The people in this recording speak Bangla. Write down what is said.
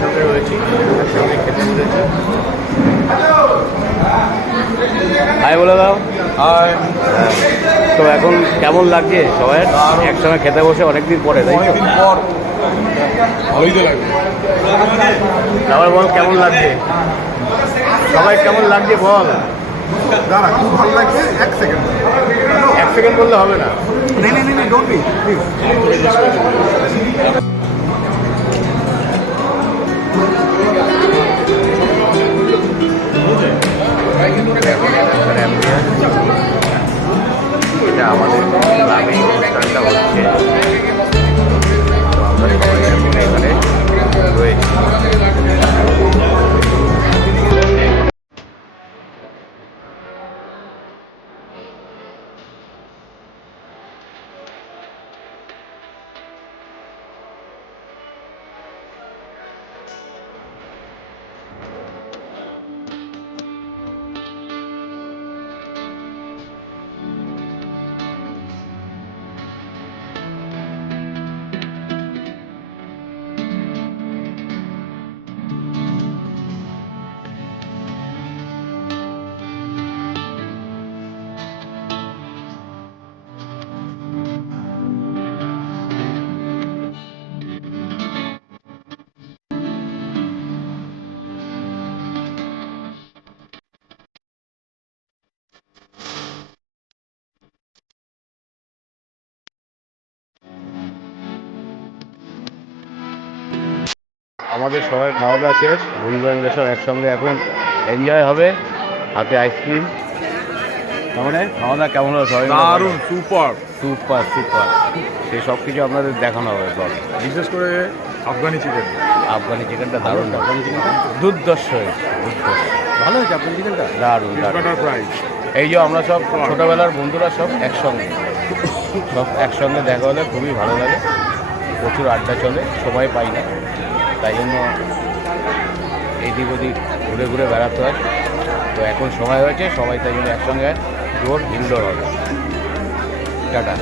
একসঙ্গে রয়েছি, একসঙ্গে খেতে বসেছি। হাই বলে দাও। আর তো এখন কেমন লাগছে সবাই একসঙ্গে খেতে বসে অনেকদিন পরে, তাই তো? অনেকদিন পর ভালোই তো লাগবে। আবার বল কেমন লাগছে, সবাই কেমন লাগছে বল। দাঁড়া, খুব ভালো লাগছে। এক সেকেন্ড বললে হবে না। নেই ডোন্ট বি প্লিজ। এটা আমাদের গ্রামে অনুষ্ঠানটা হচ্ছে, তো আমরা সবাই এখন এখানে রয়েছি। আমাদের সবাই খাওয়া দাওয়া শেষ, বন্ধুরা মিলে সব একসঙ্গে এখন এনজয় হবে, হাতে আইসক্রিম। তাহলে খাওয়া দাওয়া কেমন হলো সবাই? দারুণ, সুপার সুপার সুপার। সেই সব কিছু আপনাদের দেখানো হবে ব্লগে। বিশেষ করে আফগানি চিকেন। আফগানি চিকেনটা দারুণ, আফগানি চিকেনটা দুর্ধর্ষ হয়েছে, দুর্ধর্ষ। ভালো হয়েছে আফগানি চিকেনটা, দারুণ দারুণ। Butter fry. এই যে আমরা সব ছোটোবেলার বন্ধুরা সব একসঙ্গে, সব একসঙ্গে দেখা হলে খুবই ভালো লাগে, প্রচুর আড্ডা চলে, সময় পাই না, তাই জন্য এইদিক ওদিক ঘুরে ঘুরে বেড়াতে হয়। তো এখন সময় হয়েছে, সবাই তাই জন্য একসঙ্গে জোর ইনডোর হবে। টাটা।